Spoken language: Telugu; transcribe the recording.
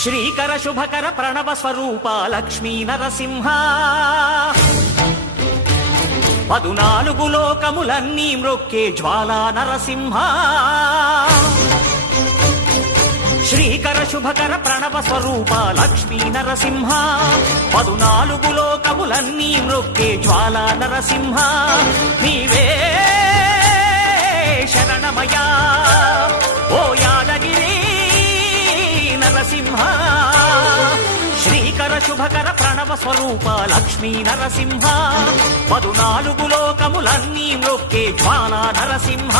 శ్రీకర శుభకర ప్రణవ స్వరూప లక్ష్మీ నరసింహ 14 లోకములన్నీ మ్రొక్కే జ్వాలా నరసింహ శ్రీకర శుభకర ప్రణవ స్వరూప లక్ష్మీ నరసింహ 14 లోకములన్నీ మ్రొక్కే జ్వాలా నరసింహ నీవే శరణమయా ఓ యాదగిరి నరసింహ శ్రీకర శుభకర ప్రణవ స్వరూప లక్ష్మీ నరసింహ 14 లోకములన్నీ మ్రొక్కే జ్వాలా నరసింహ